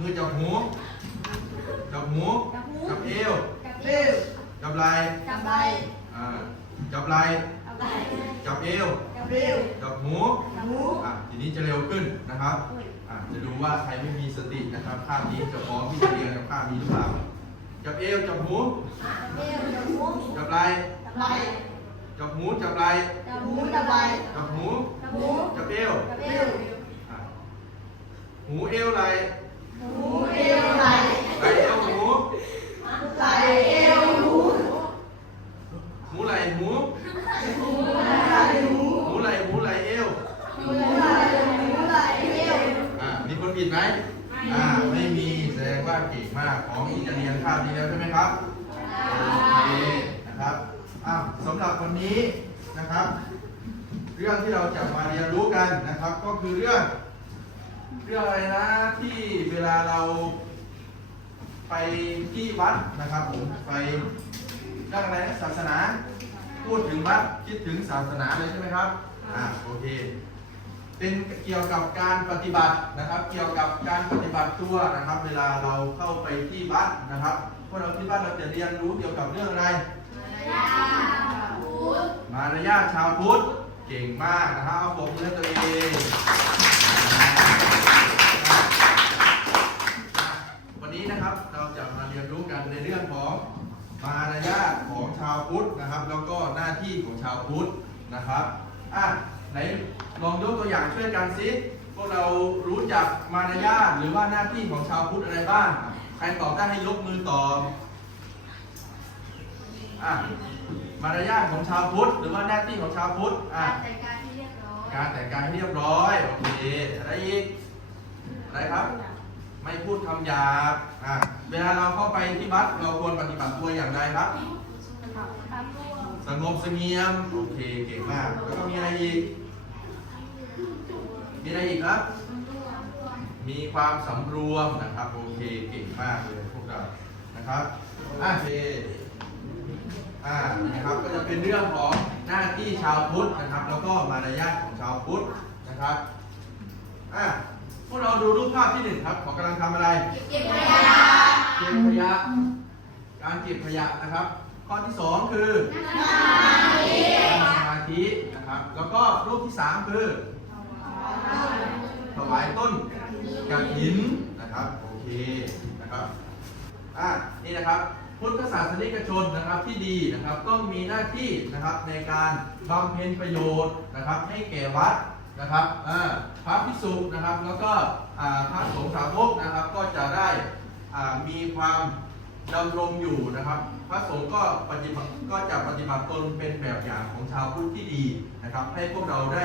มือจับหู จับหู จับหู จับเอวจับเอวจับไหล่จับใบอ่าจับไหล่จับใบจับเอวจับเอวจับหูจับหูอะทีนี้จะเร็วขึ้นนะครับอะจะดูว่าใครไม่มีสตินะครับภาพนี้จะพร้อมที่จะเรียนกับภาพนี้หรือเปล่า จับเอว จับหูจับเอวจับหูจับไหล่จับใบจับหู จับไหล่จับหูจับใบจับหูจับหู จับเอวจับเอวอะหูเอวไหล่ หูเอวไหลไหล่เอวหูไหลเอวหูหูไหล่หูหูไหลหูหูไหล่หูไหลเอวหูไหลหูไหลเอวอะมีคนผิดไหมอ่าไม่มีแสดงว่าเก่งมากของที่จะเรียนภาพนี้แล้วใช่ไหมครับโอเคนะครับอ้าวสำหรับวันนี้นะครับ เรื่องที่เราจะมาเรียนรู้กันนะครับ ก็คือเรื่อง เรื่องอะไรนะที่เวลาเราไปที่วัดนะครับผมไปเรื่องอะไรนะศาสนา พูดถึงวัดคิดถึงศาสนาเลยใช่ไหมครับอ่าโอเค เป็นเกี่ยวกับการปฏิบัตินะครับ เกี่ยวกับการปฏิบัติตัวนะครับ เวลาเราเข้าไปที่วัดนะครับพวกเราที่วัดเราจะเรียนรู้เกี่ยวกับเรื่องอะไร มารยาทชาวพุทธเก่งมากนะครับเอาปมมือให้ตัวเองาวพุทธนะครับ แล้วก็หน้าที่ของชาวพุทธนะครับอะไหนลองยกตัวอย่างช่วยกันสิพวกเรารู้จักมารยาทหรือว่าหน้าที่ของชาวพุทธอะไรบ้าง ใครตอบได้ให้ยกมือตอบอะมารยาทของชาวพุทธหรือว่าหน้าที่ของชาวพุทธอะแต่งกายที่เรียบร้อยการแต่งกายให้เรียบร้อยโอเคอะไรอีกอะไรครับ ไม่พูดคำหยาบอะเวลาเราเข้าไปที่วัดเราควรปฏิบัติตัวอย่างไรครับ สงบเสงี่ยมโอเคเก่งมากแล้วก็มีอะไรอีก มีอะไรอีกครับ มีความสำรวมนะครับโอเคเก่งมากเลยพวกเรานะครับอะโอเคอ่านะครับก็จะเป็นเรื่องของหน้าที่ชาวพุทธนะครับ แล้วก็มารยาทของชาวพุทธนะครับอะพวกเราดูรูปภาพที่หนึ่งครับ ขอกำลังทำอะไร เก็บขยะเก็บขยะ การเก็บขยะนะครับ ข้อที่สองคือสมาธินะครับ แล้วก็รูปที่สามคือถวายต้นกฐินนะครับโอเคนะครับอะนี่นะครับพุทธศาสนิกชนนะครับที่ดีนะครับต้องมีหน้าที่นะครับในการบำเพ็ญประโยชน์นะครับ ให้แก่วัดนะครับพระภิกษุนะครับแล้วก็พระสงฆ์สาวกนะครับก็จะได้มีความ ดำรงอยู่นะครับ พระสงฆ์ก็ปฏิบัติก็จะปฏิบัติตนเป็นแบบอย่างของชาวพุทธที่ดีนะครับ ให้พวกเราได้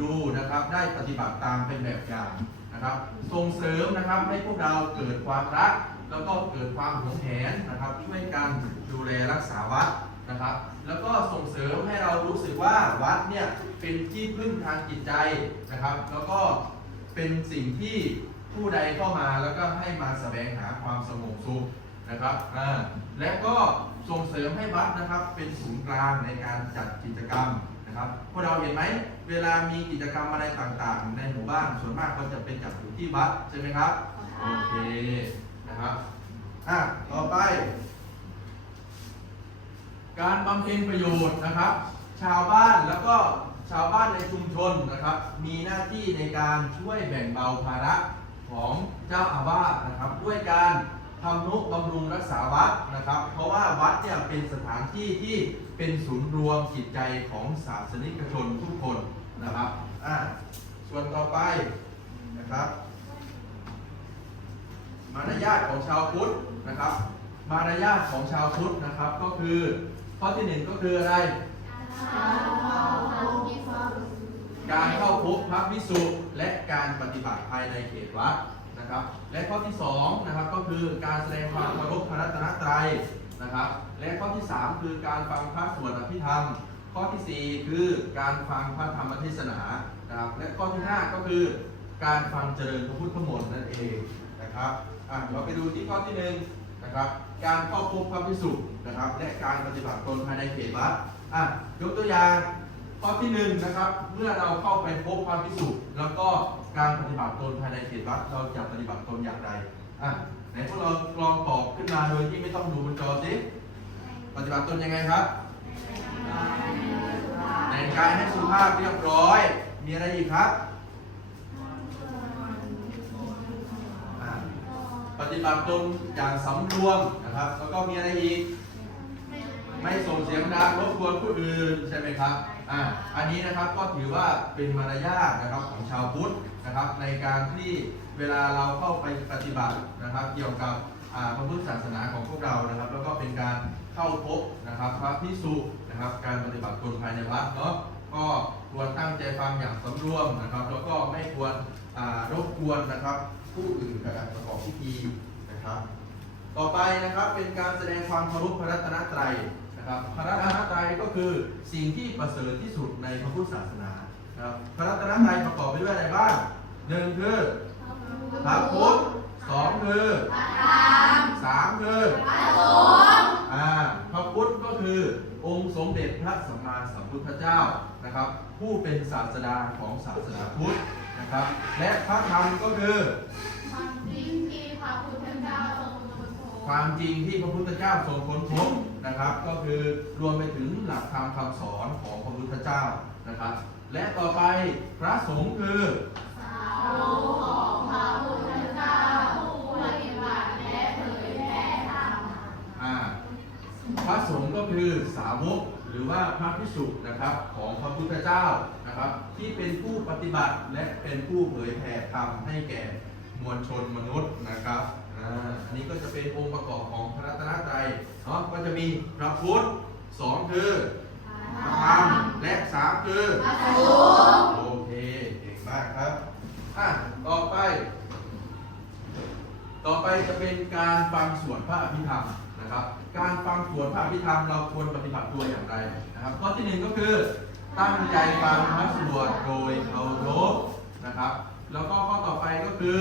ดูนะครับ ได้ปฏิบัติตามเป็นแบบอย่างนะครับ ส่งเสริมนะครับให้พวกเราเกิดความรัก แล้วก็เกิดความหวงแหนนะครับ ช่วยกันดูแลรักษาวัดนะครับ แล้วก็ส่งเสริมให้เรารู้สึกว่าวัดเนี่ยเป็นที่พึ่งทางจิตใจนะครับ แล้วก็เป็นสิ่งที่ผู้ใดเข้ามาแล้วก็ให้มาแสวงหาความสงบสุข นะครับอ่าและก็ส่งเสริมให้วัดนะครับ เป็นศูนย์กลางในการจัดกิจกรรมนะครับพวกเราเห็นไหมเวลามีกิจกรรมอะไรต่างๆ ในหมู่บ้านส่วนมากก็จะเป็นจัดอยู่ที่วัดใช่ไหมครับโอเคนะครับอะต่อไป การบำเพ็ญประโยชน์นะครับ ชาวบ้านแล้วก็ชาวบ้านในชุมชนนะครับ มีหน้าที่ในการช่วยแบ่งเบาภาระของเจ้าอาวาสนะครับ ด้วยการ ทำนุบำรุงรักษาวัดนะครับ เพราะว่าวัดเนี่ยเป็นสถานที่ที่เป็นศูนย์รวมจิตใจของศาสนิกชนทุกคนนะครับอะส่วนต่อไปนะครับ มารยาทของชาวพุทธนะครับ มารยาทของชาวพุทธนะครับก็คือข้อที่หนึ่งก็คืออะไร การเข้าพบพระวิสุและการปฏิบัติภายในเขตวัด นะครับ และข้อที่สองนะครับก็คือการแสดงความเคารพพระรัตนตรัยนะครับ และข้อที่สามคือการฟังพระสวดอภิธรรม ข้อที่สี่คือการฟังพระธรรมเทศนานะครับ และข้อที่ห้าก็คือการฟังเจริญพระพุทธมนต์นั่นเองนะครับอะเราไปดูที่ข้อที่หนึ่งนะครับการเข้าพบพระวิสุนะครับ และการปฏิบัติตนภายในเขตวัดอะยกตัวอย่าง ข้อที่หนึ่งนะครับ เมื่อเราเข้าไปพบพระพิสุแล้วก็การปฏิบัติตนภายในเขตวัดเราจะปฏิบัติตนอย่างไรอะไหนพวกเราลองตอบขึ้นมาโดยที่ไม่ต้องดูบนจอสิปฏิบัติตนยังไงครับแต่งกายให้สุภาพเรียบร้อย มีอะไรอีกครับปฏิบัติตนอย่างสำรวมนะครับ แล้วก็มีอะไรอีก ไม่ส่งเสียงดังรบกวนผู้อื่นใช่ไหมครับ อ่าอันนี้นะครับก็ถือว่าเป็นมารยาทนะครับของชาวพุทธนะครับในการที่เวลาเราเข้าไปปฏิบัตินะครับ เกี่ยวกับพระพุทธศาสนาของพวกเรานะครับ แล้วก็เป็นการเข้าพบนะครับพระพิสุนะครับ การปฏิบัติตนภายในวัดเนาะก็ควรตั้งใจฟังอย่างสำรวมนะครับ แล้วก็ไม่ควรรบกวนนะครับ ผู้อื่นกับการประกอบพิธีนะครับ ต่อไปนะครับเป็นการแสดงความเคารพพระรัตนตรัย นะครับพระรัตนตรัยก็คือสิ่งที่ประเสริฐที่สุดในพระพุทธศาสนาครับพระรัตนตรัยประกอบไปด้วยอะไรบ้างหนึ่งคือพระพุทธสองคือพระธรรมสามคืออ่าพระพุทธก็คือองค์สมเด็จพระสัมมาสัมพุทธเจ้านะครับ ผู้เป็นศาสดาของศาสนาพุทธนะครับ และพระธรรมก็คือ ค้นพบความจริงที่พระพุทธเจ้าทรงค้นพบนะครับ ก็คือรวมไปถึงหลักธรรมคำสอนของพระพุทธเจ้านะครับ และต่อไปพระสงฆ์คือสาวกของพระพุทธเจ้าผู้ปฏิบัติและเผยแผ่ธรรมอ่าพระสงฆ์ก็คือสาวกหรือว่าพระภิกษุนะครับของพระพุทธเจ้านะครับที่เป็นผู้ปฏิบัติและเป็นผู้เผยแผ่ธรรมให้แก่มวลชนมนุษย์นะครับ อ่าอันนี้ก็จะเป็นองค์ประกอบของพระรัตนตรัยเนาะก็จะมีพระพุทธสองคือพระธรรมและสามคือพระสงฆ์โอเคเก่งมากครับอะต่อไป ต่อไปจะเป็นการฟังสวดพระอภิธรรมนะครับ การฟังสวดพระอภิธรรมเราควรปฏิบัติตัวอย่างไรนะครับ ข้อที่หนึ่งก็คือตั้งใจฟังพระสวดโดยเคารพนะครับ แล้วก็ข้อต่อไปก็คือ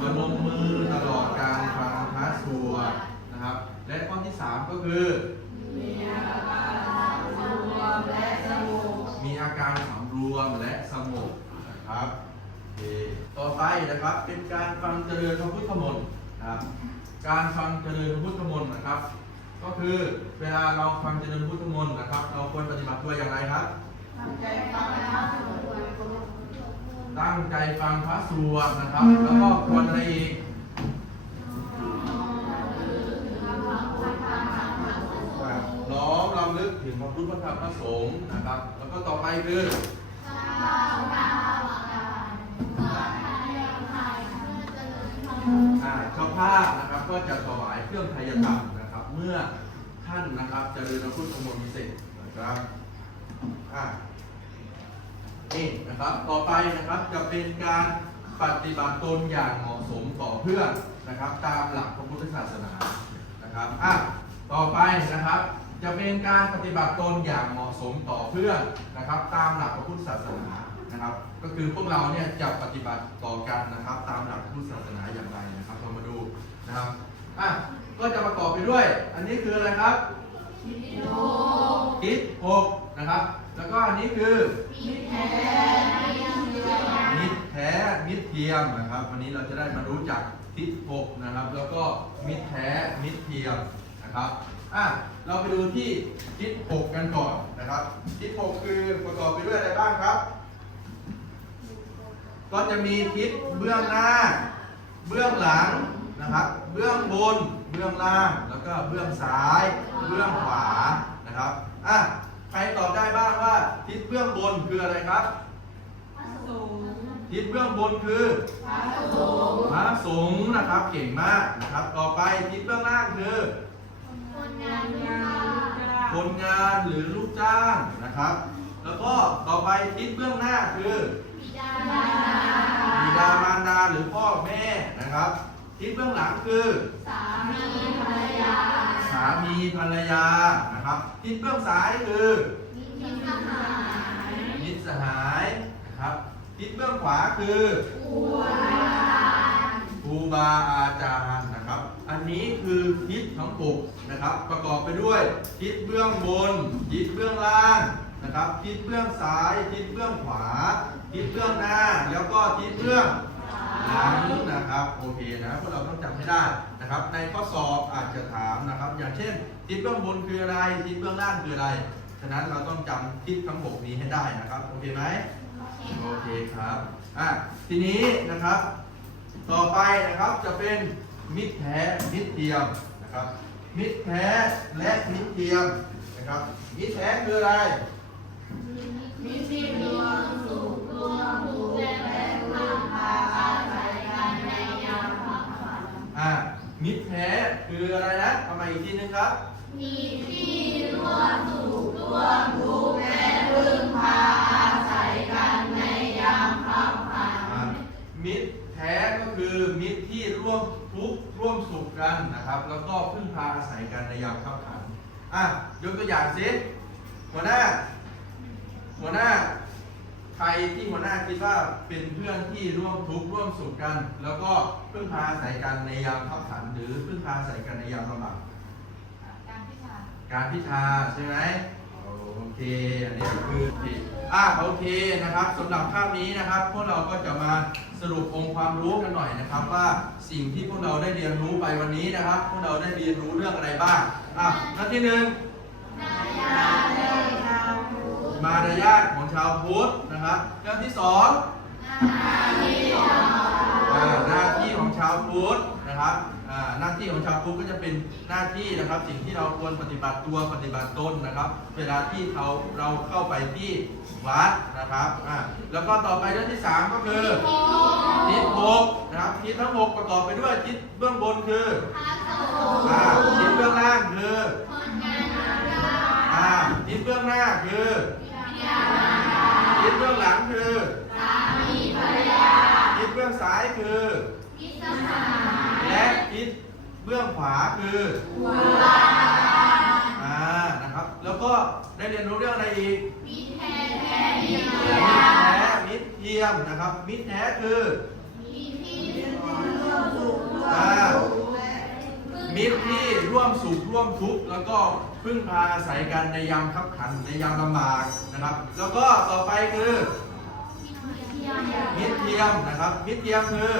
พนมมือตลอดการฟังพระสวดนะครับ และข้อที่สามก็คือมีอาการสงบและสงบมีอาการสำรวมและสงบนะครับต่อไปนะครับเป็นการฟังเจริญพระพุทธมนต์นะครับการฟังเจริญพระพุทธมนต์นะครับ ก็คือเวลาเราฟังเจริญพุทธมนต์นะครับ เราควรปฏิบัติตัวอย่างไรครับตั้งใจฟังพระสวด ตั้งใจฟังพระสวดนะครับ แล้วก็ควรอะไรอีกน้อมรำลึกถึงพระพุทธพระธรรมพระสงฆ์นะครับ แล้วก็ต่อไปคืออ่าเจ้าภาพนะครับก็จะถวายเครื่องไทยธรรมนะครับ เมื่อท่านนะครับเจริญพระพุทธมนต์เสร็จนะครับอ่า นี่นะครับต่อไปนะครับจะเป็นการปฏิบัติตนอย่างเหมาะสมต่อเพื่อนนะครับตามหลักพระพุทธศาสนานะครับอะต่อไปนะครับจะเป็นการปฏิบัติตนอย่างเหมาะสมต่อเพื่อนนะครับ ตามหลักพระพุทธศาสนานะครับ ก็คือพวกเราเนี่ยจะปฏิบัติต่อกันนะครับ ตามหลักพระพุทธศาสนาอย่างไรนะครับเรามาดูนะครับอะก็จะประกอบไปด้วย อันนี้คืออะไรครับคิดหกนะครับ แล้วก็อันนี้คือมิตรแท้มิตรเทียมนะครับ วันนี้เราจะได้มารู้จักทิศหกนะครับ แล้วก็มิตรแท้มิตรเทียมนะครับอะเราไปดูที่ทิศหกกันก่อนนะครับทิศหกคือประกอบไปด้วยอะไรบ้างครับ ก็จะมีทิศเบื้องหน้า เบื้องหลังนะครับ เบื้องบน เบื้องล่าง แล้วก็เบื้องซ้าย เบื้องขวานะครับอะ ใครตอบได้บ้างว่า ทิศเบื้องบนคืออะไรครับ ทิศเบื้องบนคือพระสงฆ์นะครับเก่งมากนะครับ ต่อไปทิศเบื้องล่างคือ คนงานหรือลูกจ้างนะครับ แล้วก็ต่อไปทิศเบื้องหน้าคือบิดามารดาหรือพ่อแม่นะครับ ทิศเบื้องหลังคือ สามีภรรยาสามีภรรยา นะครับทิศเบื้องซ้ายคือมิตรสหายมิตรสหายนะครับทิศเบื้องขวาคือครูอาจารย์ครูบาอาจารย์นะครับ อันนี้คือทิศทั้งหกนะครับ ประกอบไปด้วยทิศเบื้องบนทิศเบื้องล่างนะครับทิศเบื้องซ้ายทิศเบื้องขวาทิศเบื้องหน้า แล้วก็ทิศเบื้อง หลังนะครับโอเคนะพวกเราต้องจำให้ได้นะครับ ในข้อสอบอาจจะถามนะครับ อย่างเช่น ทิศเบื้องบนคืออะไร ทิศเบื้องล่างคืออะไร ฉะนั้นเราต้องจำทิศทั้งหกนี้ให้ได้นะครับโอเคไหมโอเคครับอะทีนี้นะครับ ต่อไปนะครับจะเป็นมิตรแท้มิตรเทียมนะครับ มิตรแท้และมิตรเทียมนะครับ มิตรแท้คืออะไร มิตรที่รวมสุขรวมทุกแล อนอะมิตรแท้คืออะไรนะเอามาอีกทีนึงครับ มีที่รวมสุขรวมทุกข์และพึ่งพาอาศัยกันในยามพักผ่อนอะมิตรแท้ก็คือมิตรที่ร่วมทุกข์ร่วมสุขกันนะครับ แล้วก็พึ่งพาอาศัยกันในยามขับขันอะยกตัวอย่างสิหัวหน้าหัวหน้า ใครที่หัวหน้าคิดว่าเป็นเพื่อนที่ร่วมทุกข์ร่วมสุขกัน แล้วก็พึ่งพาอาศัยกันในยามขับขัน หรือพึ่งพาอาศัยกันในยามลำบากการพิจารณาการพิชาใช่ไหมโอเคอันนี้ก็คือผิดอะโอเคนะครับสำหรับภาพนี้นะครับพวกเราก็จะมาสรุปองค์ความรู้กันหน่อยนะครับ ว่าสิ่งที่พวกเราได้เรียนรู้ไปวันนี้นะครับ พวกเราได้เรียนรู้เรื่องอะไรบ้างอะหน้าที่หนึ่งนายาเลชาวพุทธมารยาทของชาวพุทธ นะครับเรื่องที่สองนาทีของอ่าหน้าที่ของชาวพุทธนะครับอ่าหน้าที่ของชาวพุทธก็จะเป็นหน้าที่นะครับ สิ่งที่เราควรปฏิบัติตัวปฏิบัติตนนะครับ เวลาที่เราเราเข้าไปที่วัดนะครับอ่าแล้วก็ต่อไปเรื่องที่สามก็คือทิศหกนะครับทิศทั้งหกประกอบไปด้วยทิศเบื้องบนคือพระสงฆ์อ่าทิศเบื้องล่างคือคนงานอาญาอ่าทิศเบื้องหน้าคือ วิญญาณาทิศเบื้องหลังคือสามีภรรยาทิศเบื้องซ้ายคือมิตรสหายและทิศเบื้องขวาคือครูบาอาจารย์อ่านะครับ แล้วก็ได้เรียนรู้เรื่องอะไรอีกมิตรแท้แท้มิตรมิตรยาแท้มิตรเทียมนะครับ มิตรแท้คือมิตรที่ร่วมสุขร่วอ่ามทุกข์และพึ่งมิตรที่ร่วมสุขร่วมทุกข์แล้วก็ พึ่งพาอาศัยกันในยามขับขันในยามลำบากนะครับ แล้วก็ต่อไปคือมิตรเทียมนะครับมิตรเทียมคือ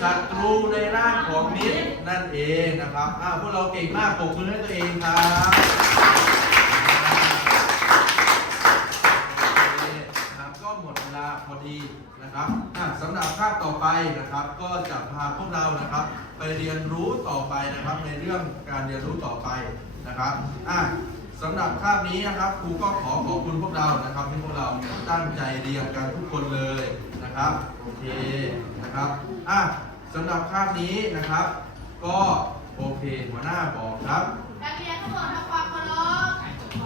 ศัตรูในร่างของมิตรนั่นเองนะครับอ่าพวกเราเก่งมากปกมือให้ตัวเองครับีนะครับสำหรับภาคต่อไปนะครับ ก็จะพาพวกเรานะครับ ไปเรียนรู้ต่อไปนะครับ ในเรื่องการเรียนรู้ต่อไปนะครับสำหรับคาบนี้นะครับครูก็ขอขอบคุณพวกเรานะครับที่พวกเราตั้งใจเรียนกันทุกคนเลยนะครับโอเคนะครับอะสำหรับคาบนี้นะครับ ก็โอเคหัวหน้าบอกครับนักเรียนทุกคนทำความเคารพข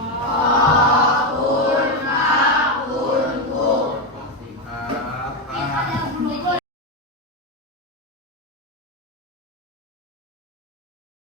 อบคุณ